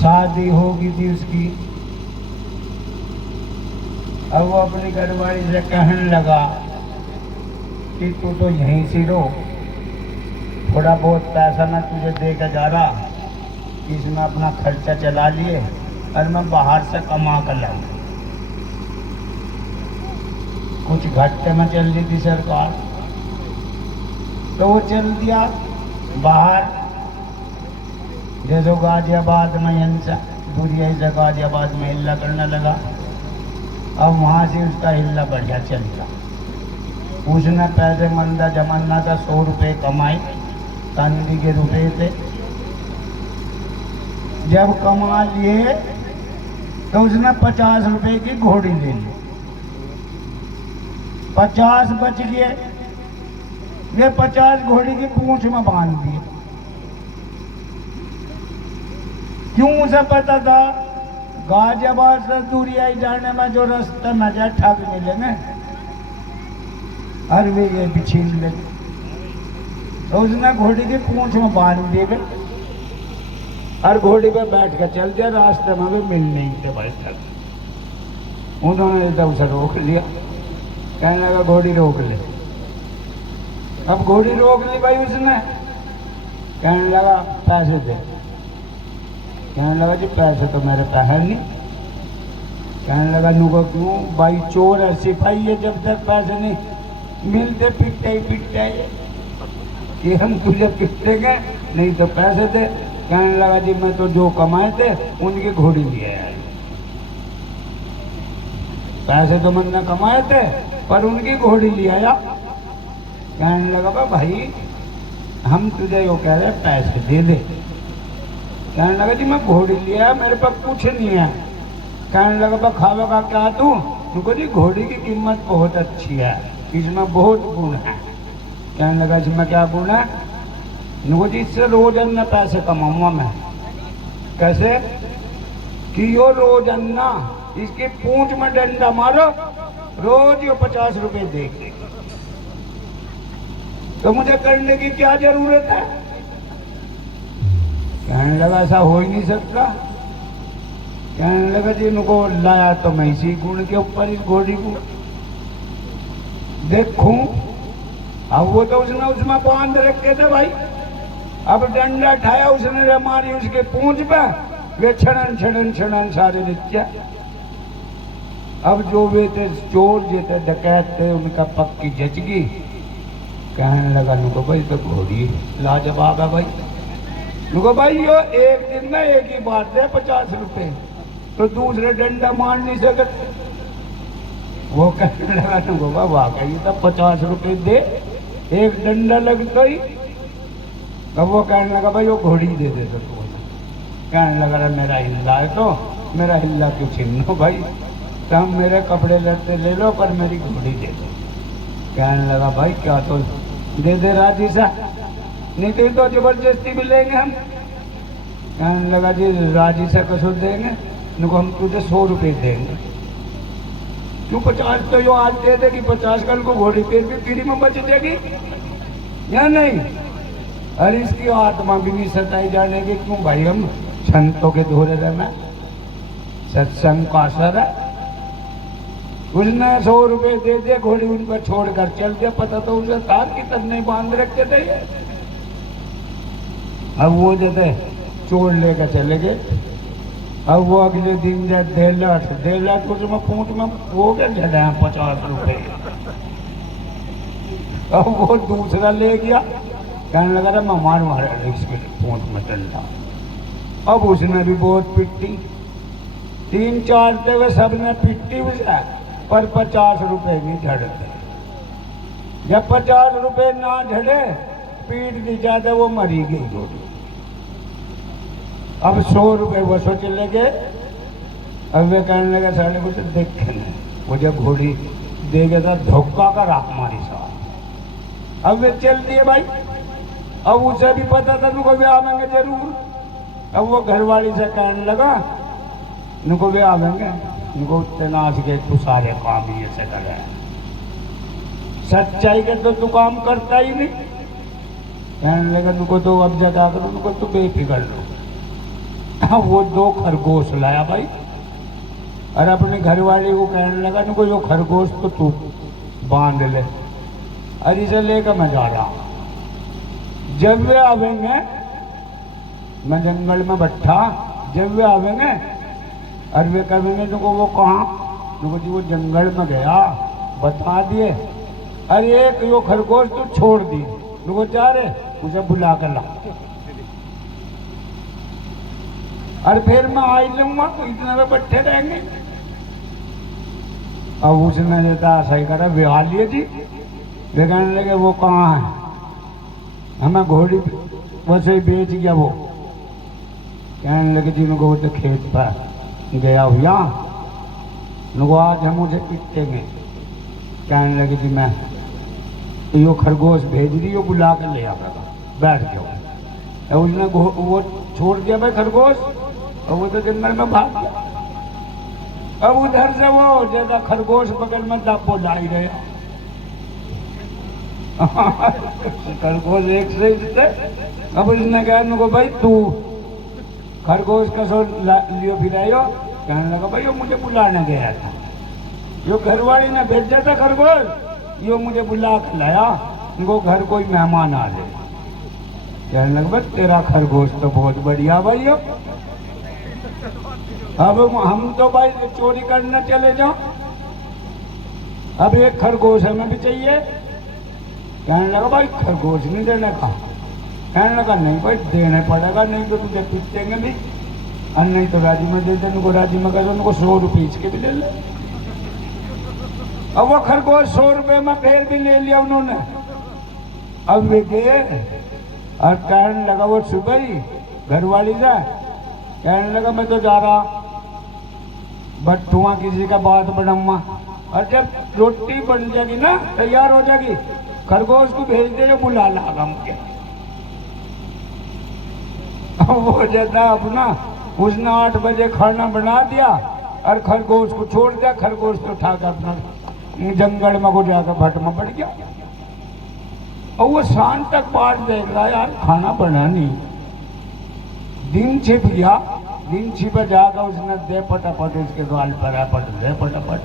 शादी होगी थी उसकी। अब वो अपनी घरवाली से कहने लगा कि तू तो यहीं से रहो, थोड़ा बहुत पैसा मैं तुझे दे के जा रहा, इसमें अपना खर्चा चला लिए और मैं बाहर से कमा कर लाऊं। कुछ घाटे में चल रही थी सरकार, तो वो चल दिया बाहर। जैसे गाजियाबाद में हिंसा दूरिया से गाजियाबाद में हिल्ला करने लगा। अब वहाँ से उसका हिल्ला बढ़िया चल गया। उसने पैसे मंदा जमाना था 100 रुपये कमाए, चांदी के रुपए थे। जब कमा लिए तो उसने 50 रुपए की घोड़ी ले ली। 50 बच गए, ये 50 घोड़ी की पूंछ में बांध दिए। क्यों? उसे पता था गाजियाबाद से दूरिया जाने में जो रास्ते में जाए ठग मिलेंगे, और वे ये भी छीन लेंगे। तो उसने घोड़ी की पूंछ में बांध दिए और घोड़ी पे बैठ कर चल दिया। रास्ते में भी मिल नहीं थे भाई ठग। उन्होंने एकदम से रोक लिया, कहने लगा घोड़ी रोक ले। अब घोड़ी रोक ली भाई उसने, कहने लगा पैसे दे। कहने लगा जी पैसे तो मेरे पे है नहीं। कहने लगा नुको क्यों भाई, चोर है सिपाही है, जब तक पैसे नहीं मिलते पिटते ही पिटते है कि हम तुझे पिटेंगे नहीं तो पैसे दे। कहने लगा जी मैं तो जो कमाए थे उनकी घोड़ी लिए आए, पैसे तो मैंने कमाए थे पर उनकी घोड़ी ले आया। कहने लगा भाई हम तुझे यो कह रहे पैसे दे दे। कहने लगा जी मैं घोड़ी लिया, मेरे पास कुछ नहीं है। कहने लगा खावेगा क्या तू? तुमको जी घोड़ी की कीमत बहुत अच्छी है, इसमें बहुत गुण है। कहने लगा इसमें क्या गुण है? नुको जी इससे रोज अन्ना पैसे कमाऊंगा मैं। कैसे? कि यो रोज अन्ना इसकी पूंछ में डंडा मारो, रोज यो 50 रुपए दे। तो मुझे करने की क्या जरूरत है? कहने लगा ऐसा हो ही नहीं सकता। कहने लगा जी इनको लाया तो मैं इसी गुण के ऊपर इस घोड़ी को देखूं। अब वो तो उसमें बांध रखे थे भाई। अब डंडा उठाया उसने मारी उसके पूंछ पे, वे छड़न छड़न छड़न सारे नीचे। अब जो वे थे चोर जो थे डकैत थे उनका पक्की जचगी। कहने लगा नुको भाई तो घोड़ी लाजवाब है भाई। नुको भाई यो एक दिन में एक ही बात है 50 रुपए, तो दूसरे डंडा मार नहीं सकते। वो कहने लगा नुको वाकई तो 50 रुपए दे, एक डंडा लगता ही। अब वो कहने लगा भाई वो घोड़ी दे दे तो तू। कहने लगा मेरा हिल्ला है तो मेरा हिल्ला क्यों छीन लो भाई, तुम मेरे कपड़े लड़ते ले लो पर मेरी घोड़ी दे दो। कहने लगा भाई क्या तो दे दे राजी सा, नहीं तो जबरदस्ती भी लेंगे हम। कहने लगा जी राजी सा कसो देंगे, नुको हम तुझे 100 रुपये देंगे। क्यों 50 तो यो आज दे देगी, 50 कल को घोड़ी फिर भी फ्री में बच जाएगी या नहीं? और इसकी आत्मा भी नहीं सताई जाने की। क्यों भाई हम संतों के धोरे रहना, सत्संग का असर है। उसने 100 रुपये दे दिए, घोड़ी उन पर छोड़कर चल दिया। पता तो उसे तार की तरह बांध रखे थे। अब वो जो थे चोर लेकर चले गए। अब वो अगले दिन जब दे लाख उसमें पूंछ में हो गया जड़ा 50 रुपये। अब वो दूसरा ले गया, कहने लगा था मैं मारा इसके पूंछ में डंडा। अब उसने भी बहुत पिट्टी, 3-4 थे वे सब ने पिट्टी उसे, पर 50 रुपए नहीं झड़ते। जब 50 रुपए ना झड़े पीट दी जाते, वो मरी गई घोड़ी। अब 100 रुपए वो सो चले गए। अब वे कहने लगे साढ़े कुछ देखे नहीं, वो जब घोड़ी दे गया था धोखा का राख मारी साहब। अब वे चल दिए भाई। अब उसे भी पता था नुको वे आवेंगे जरूर। अब वो घरवाली से कहने लगा नुको वे आवेंगे, नुको उतने नाच के तू सारे काम ही ऐसे कर रहे हैं, सच्चाई के तो तू काम करता ही नहीं। कहने लगा नुको तो अब जगह करो, नुको तू बेफिक्र लो, वो 2 खरगोश लाया भाई, और अपने घर वाले को कहने लगा ना, कोई वो खरगोश तो तू बांध ले, अरे इसे लेकर मैं जा रहा। जब वे आवेंगे, मैं जंगल में बैठा, जब वे आवेंगे और वे कहेंगे तुमको वो कहाँ, तुमको जी वो जंगल में गया, बता दिए। अरे एक वो खरगोश तो छोड़ दी, तुमको जा रहे उसे बुला कर ला, और फिर मैं आई लूंगा तो इतने में बैठे रहेंगे। अब उसने देता सही करा, वे आ लिए जी। वे कहने लगे वो कहाँ है, हमें घोड़ी वैसे ही बेच गया वो। कहने लगे जी उनको वो तो खेत पर गया हुआ, उनको आज हम उसे पीटेंगे। कहने लगे जी मैं यो खरगोश भेज रही हो, बुला कर ले आकर बैठ जाओ। उसने वो छोड़ दिया भाई खरगोश, और वो तो जंगल में भाग गया। अब उधर से वो ज्यादा खरगोश बगल में दापो लाई रहे खरगोश एक से। अब इसने कहा उनको भाई तू खरगोश का सो लियो फिर आयो। कहने लगा भाई वो मुझे बुलाने गया था, जो घरवाली ने भेजा था खरगोश, यो मुझे बुला कर लाया, उनको घर कोई मेहमान आ जाए। कहने लगा भाई तेरा खरगोश तो बहुत बढ़िया भाई हो, अब हम तो भाई चोरी करने चले जाओ, अब एक खरगोश हमें भी चाहिए। कहने लगा भाई खरगोश नहीं देने का। कहने लगा नहीं भाई देने पड़ेगा, नहीं तो तुझे पीटेंगे भी, और नहीं तो राजी में दे दे। उनको राजी में कहते उनको 100 रुपये के भी ले ले। अब वो खरगोश 100 रुपये में फिर भी ले लिया उन्होंने। अब वे गए और कहने लगा वो सुबह ही घरवाली से, कहने लगा मैं तो जा रहा भट्टुआ किसी का बात बढ़ाऊंगा, और जब रोटी बन जाएगी ना तैयार हो जाएगी, खरगोश को भेज दे जो बुला लागा मुझे। वो जैसा अपना उसने 8 बजे खाना बना दिया और खरगोश को छोड़ दिया। खरगोश तो उठाकर अपना जंगल में को जाकर भट्ट में बढ़ गया। और वो शाम तक बाट देख रहा है यार खाना बना नहीं। दिन छिप गया, दिन छिपा जाकर उसने दे पटापट उसके द्वार पर है पट दे पटापट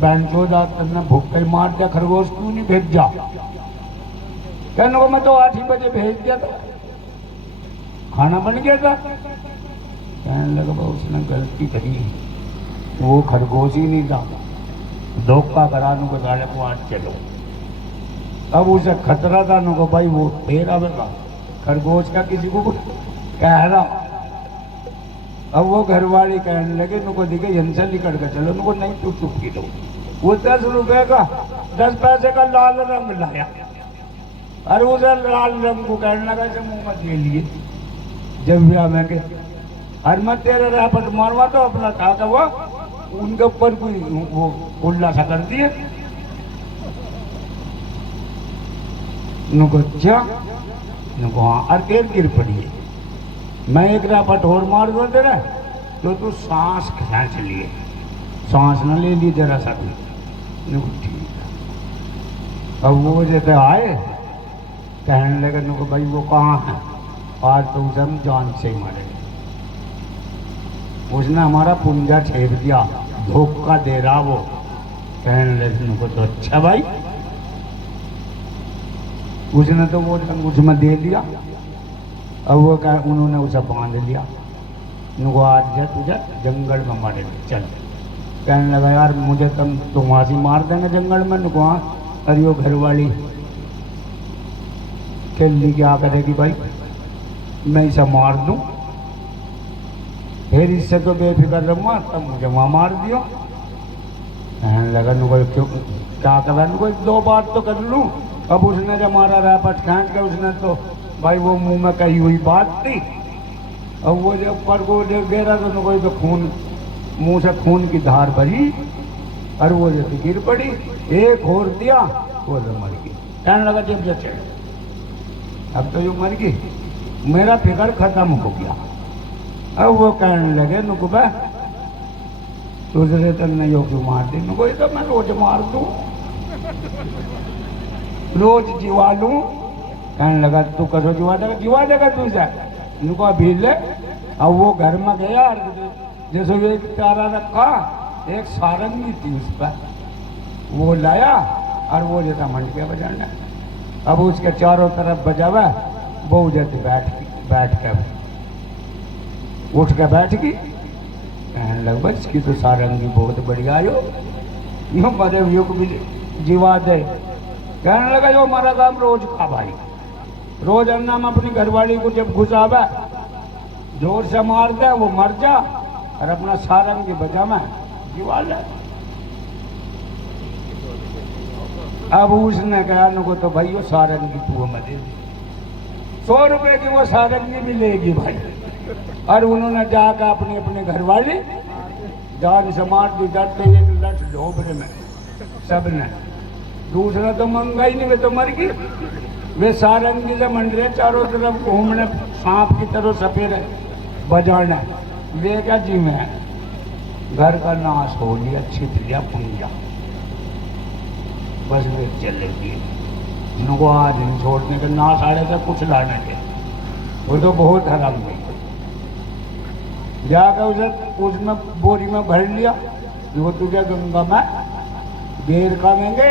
बैंचोदा ने भूख कर मार दिया। खरगोश क्यों नहीं भेजा? कहने को मैं तो 8 ही बजे भेज दिया था, खाना बन गया था। कहने लगा उसने गलती करी, वो खरगोश ही नहीं था, धोखा कराने को साढ़े को 8 चलो। अब उसे खतरा था नुको भाई वो फिर आवेगा खरगोश का किसी को कह रहा। अब वो घरवाली कहने लगे नुको दिखे यंत्र निकल कर चलो, नुको नहीं तू चुप की दो। वो 10 रुपए का 10 पैसे का लाल रंग लाया और उसे लाल रंग को कहने लगा इसे मुंह में दे लिए जब भी आवेंगे। और मैं तेरे रैपट मारवा तो अपना था तो वो उनके ऊपर कोई वो उल्ला सा कर दिए। नुको अच्छा नुको हाँ और फिर गिर पड़ी है। मैं एक रैपट और मार दो तेरा तो तू सांस खींच लिए, सांस न ले ली जरा सा भी। नुको ठीक है। अब वो जैसे आए कहने लगे नुको भाई वो कहाँ है, आज तो उसे हम जान से ही मारेंगे। उसने हमारा पुंजा छेड़ दिया, धोखा दे रहा वो। कहने लगे नुको तो अच्छा भाई। उसने तो वो उसमें दे दिया। अब वो कह उन्होंने उसे बांध लिया। नुको आज जा तुझे जंगल में मारेंगे चल। कहने लगा यार मुझे तुम वहाँ से मार देंगे जंगल में। नुको हाँ। अरे वो घरवाली खेलनी क्या करेगी भाई, मैं इसे मार दूं फिर इससे तो बेफिक्र रहूँगा, तब मुझे वहाँ मार दियो। कहने लगा नुको क्यों क्या कर रहा है, नुको 2 बात तो कर लूँ। अब उसने जब मारा रैपट खींच के उसने तो भाई वो मुंह में कही हुई बात थी। अब वो जब पर को गिरा तो नुको तो खून मुंह से खून की धार भरी और वो जैसे गिर पड़ी, एक और दिया वो तो मर गई। कहने लगा जब जैसे अब तो यूँ मर गई, मेरा फिक्र खत्म हो गया। अब वो कहने लगे नुको बा दूसरे तक नहीं हो क्यों मार दी। नुको तो मैं रोज मार दूँ, रोज जीवा लूँ। कहने लगा तू कसो जीवा देगा तू से। नुको अभी ले अब वो घर में गया, जैसे वो एक तारा रखा, एक सारंगी थी उस पर, वो लाया और वो जैसा मंडके बजाना। अब उसके चारों तरफ बजावा, वो जैसे बैठ कर उठ के बैठ गई। कहने लग बस इसकी तो सारंगी बहुत बढ़िया हो, यो मरे हुए को भी जीवा दे। कहने लगा जो हमारा काम रोज का भाई, रोज अन्ना में अपनी घरवाली को जब घुसावा, जोर से मार दे, वो मर जा और अपना सारंगी बजा में जीवा ले। अब उसने कहा नुको तो भाई वो सारंगी तू हमें दे दी, 100 रुपए की वो सारंगी भी लेगी भाई। और उन्होंने जाकर अपनी अपने घरवाली जान से मार दी, जाते एक लठ ढोबरे में सबने। दूसरा तो मंगा ही नहीं, वे तो मर गई। वे सारंगी से मंडरे चारों तरफ घूमने, सांप की तरह सफेद बजाना। वे क्या जी में घर का नाश हो लिया, छिप लिया पुंजा, बस वे चलेगी। इनको आज नहीं छोड़ने के, ना साढ़े से कुछ लाने के, वो तो बहुत हराम गई। जाकर उसे उसमें बोरी में भर लिया, वो तुझे गंगा में घेर का देंगे।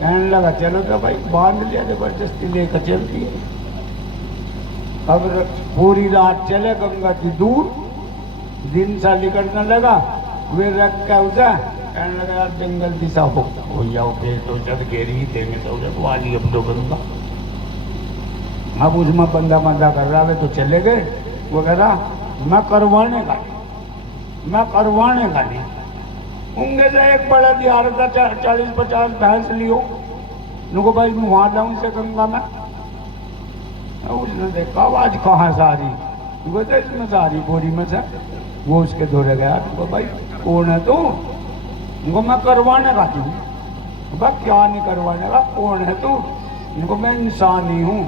कहने लगा चलो तो भाई, बांध लिया, जबरदस्ती लेकर चलती है। अब पूरी रात चले गंगा की दूर, दिन सा निकलने लगा। वे रख के उसे कहने लगा यार जंगल दिशा हो जाओ, फिर तो जब घेर ही देंगे तो उसे वाली अब तो गंगा। अब उसमें बंदा कर रहा है तो चले गए। वो कह रहा मैं करवाने का नहीं। उनके से एक बड़ा दिया था 40-50 भैंस लियो, नुको भाई वहां जाऊं से गंगा में। उसने देखा आवाज कहाँ से आ रही, वो इसमें से आ रही बोरी में से। वो उसके दौरे गया, तो भाई कौन है तू? उनको मैं करवाने का थी। क्या नहीं करवाने का, कौन है तू? उनको मैं इंसान ही हूँ,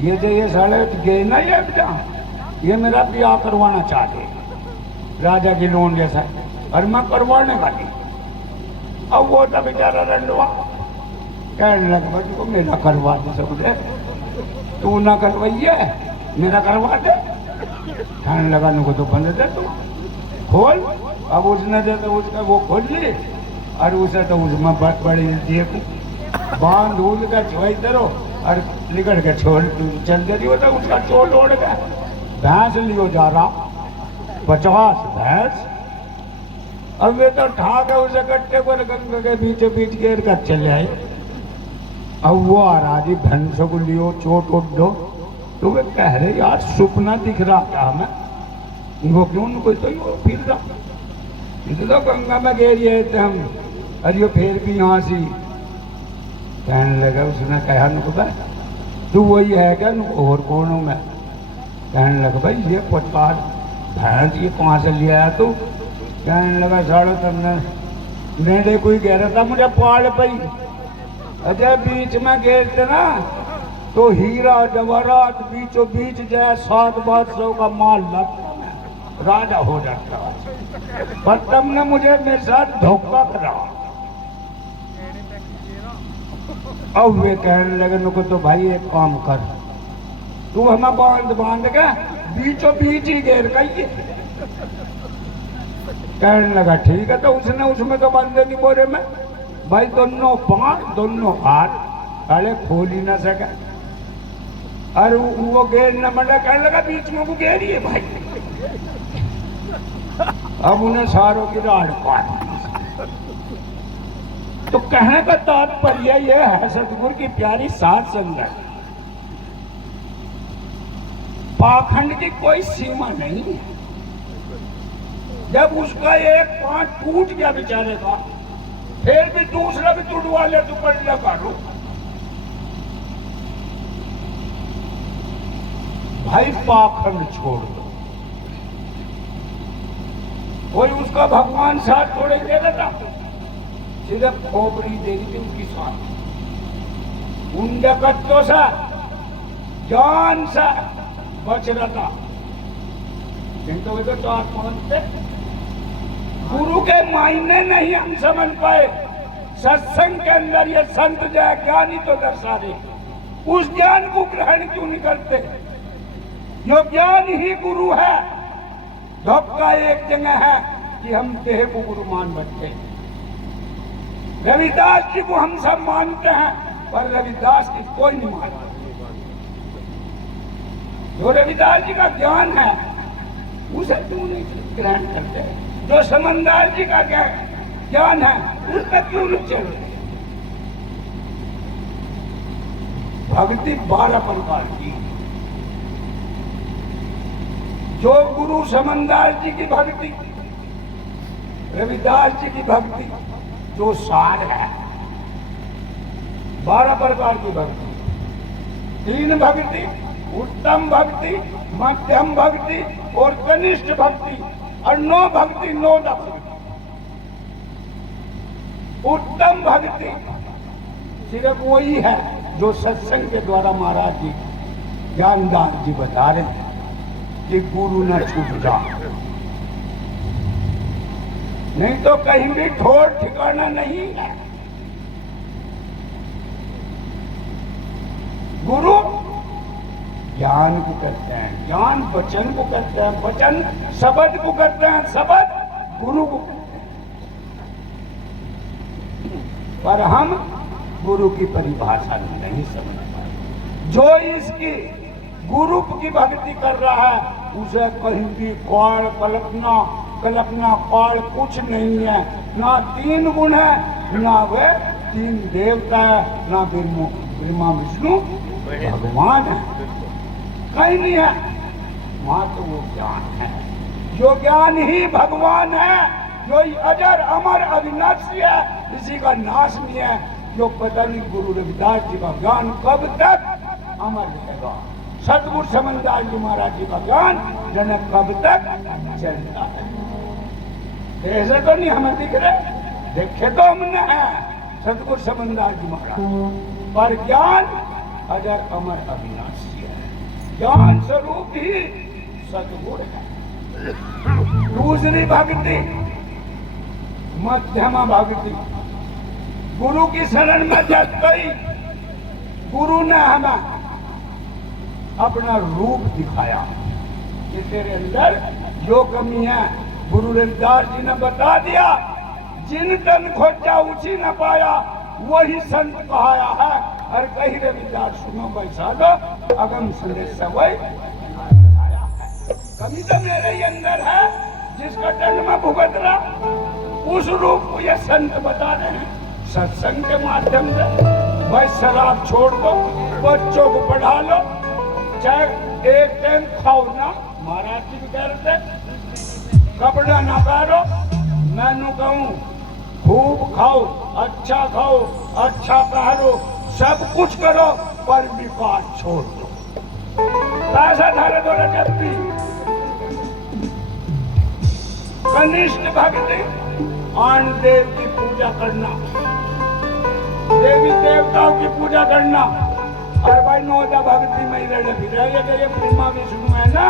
ये जो ये साले गए ना, ये मेरा ब्याह करवाना चाहते, राजा की लोन जैसा, और मैं करवाने का थी। अब वो तो बेचारा रंडवा कहने लगा भाई को मेरा करवा दे, सब दे, तू ना करवाइए मेरा करवा दे। कहने लगा नुको तो बंद दे, तू खोल। अब उसने दे तो उसका वो खोल ली, और उसे तो उसमें बड़ी दिए बांध उल का छुआई दरो और निकल के छोड़ चल देती हो। तो उसका चोट ओढ़ गया, भैंस लियो जा रहा 50 भैंस। अब वे तो ठाक है उसे कट्टे पर गंगा के बीचों बीच घेर कर चले आए। अब वो आ रहा जी भैंसों को लियो चोट उठ दो, तो वे कह रहे यार सपना दिख रहा था हमें, वो क्यों कोई तो फिर रहा, तो गंगा में घेरिए थे हम, अरे यो फिर भी यहाँ सी। कहने लगा, उसने कहा नुको तू वही है क्या? नुको और कौन हूँ मैं? कहने लगा भाई ये 50 भैंस ये कहाँ से ले आया तू? कहने लगा साढ़े तुमने नेड़े कोई घेरा था मुझे पाल पई, अजय बीच में घेरते ना तो हीरा जवाहरात बीचों बीच जाए 7 बादशाहों का माल लगता, राजा हो जाता, पर तुमने मुझे मेरे साथ धोखा करा। अब वे कहने लगे नुको तो भाई एक काम कर, तू हमें बांध के बीचों बीच ही घेर गई। कहने लगा ठीक है। तो उसने उसमें तो बांधे नहीं बोरे में भाई, दोनों पांव दोनों हाथ अरे खोल ही ना सका। अरे वो घेरने मंडा, कहने लगा बीच में वो घेरिए भाई। अब उन्हें सारों की राड काट दी। तो कहने का तात्पर्य यह है सतगुरु की प्यारी साध संगत, पाखंड की कोई सीमा नहीं है। जब उसका एक पांव टूट गया बेचारे का, फिर भी दूसरा भी टूटवा ले तो कर लगा लो भाई, पाखंड छोड़ दो। कोई उसका भगवान साथ थोड़े दे देता, सिर्फ खोपड़ी दे दी थी उसकी साथ। उन डकत्तों से जान से बच रहा था, तो 4-5 थे। गुरु के मायने नहीं हम समझ पाए। सत्संग के अंदर ये संत जय ज्ञानी तो दर्शा रहे, उस ज्ञान को ग्रहण क्यों नहीं करते? यो ज्ञान ही गुरु है। धोखा एक जगह है कि हम देह को गुरु मान बैठे। रविदास जी को हम सब मानते हैं, पर रविदास की कोई नहीं मानता। जो रविदास जी का ज्ञान है उसे क्यों नहीं ग्रहण करते? जो समनदास जी का ज्ञान है उसका क्यों नहीं चलते? भक्ति 12 प्रकार की। जो गुरु समनदास जी की भक्ति, रविदास जी की भक्ति जो सार है, 12 प्रकार की भक्ति। 3 भक्ति, उत्तम भक्ति, मध्यम भक्ति और कनिष्ठ भक्ति, और 9 भक्ति, 9 भक्ति। उत्तम भक्ति सिर्फ वही है जो सत्संग के द्वारा महाराज जी ज्ञानदास जी बता रहे हैं कि गुरु न छूट जा, नहीं तो कहीं भी ठोर ठिकाना नहीं है। गुरु ज्ञान को करते हैं, ज्ञान वचन को करते हैं, वचन शब्द को करते हैं, शब्द गुरु को करते हैं। पर हम गुरु की परिभाषा नहीं समझ पाते। जो इसकी गुरु की भक्ति कर रहा है उसे कहीं भी काल कल्पना काल कुछ नहीं है। ना 3 गुण है, ना वे 3 देवता है, ना ब्रह्मा विष्णु भगवान है, कहीं नहीं है। वहां तो वो ज्ञान है। जो ज्ञान ही भगवान है, जो अजर अमर अविनाशी है, किसी का नाश नहीं है। जो पता नहीं गुरु रविदास जी का ज्ञान कब तक अमर रहेगा। सतगुरु समनदास जी महाराज जी का ज्ञान जन कब तक चलता है। ऐसे तो नहीं हमें दिख रहे, देखे तो हमने है सतगुरु समनदास जी महाराज, पर ज्ञान अजर अमर अविनाशी है। ज्ञान स्वरूप ही सतगुरु है। दूसरी भक्ति मध्यमा भक्ति। गुरु की शरण में जब गई, गुरु ने हमें अपना रूप दिखाया कि तेरे अंदर जो कमी है गुरु रविदास जी ने बता दिया। जिन तन खोजा उसी न पाया, वही संत कहाया है। और कही रविदास सुनो बैसा लो, अगम संदेश वही आया है। कमी तो मेरे ही अंदर है, जिसका दंड में भुगत रहा, उस रूप को ये संत बता रहे हैं सत्संग के माध्यम से। भाई शराब छोड़ दो, बच्चों को पढ़ा लो, चाहे एक टाइम खाओ ना, महाराज जी भी कह रहे थे कपड़ा ना पहनो, मैनू कहूं खूब खाओ, अच्छा पहनो, सब कुछ करो, पर विकार छोड़ दो। पैसा धारे दो जब भी। कनिष्ठ भक्ति, आन देव की पूजा करना, देवी देवताओं की पूजा करना। और भाई नौदा भक्ति में ही रहे फिर ये ब्रह्मा विष्णु है ना।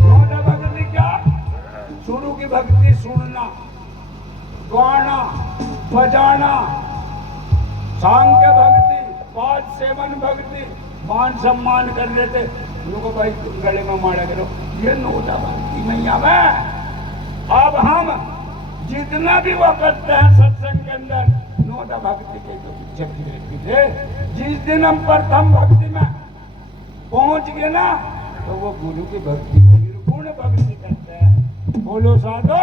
नौदा भक्ति क्या? शुरू की भक्ति सुनना, गाना, बजाना, सांख्य भक्ति, पाद सेवन भक्ति, मान सम्मान कर रहे थे लोगों, भाई गले में मारा करो, ये नौदा भक्ति में आवे। अब हम जितना भी वो करते हैं सत्संग के अंदर, नौदा भक्ति के जो पीछे जिस दिन हम प्रथम भक्ति में पहुंच गए ना, तो वो गुरु की भक्ति निर्गुण भक्ति करते हैं। बोलो साधो।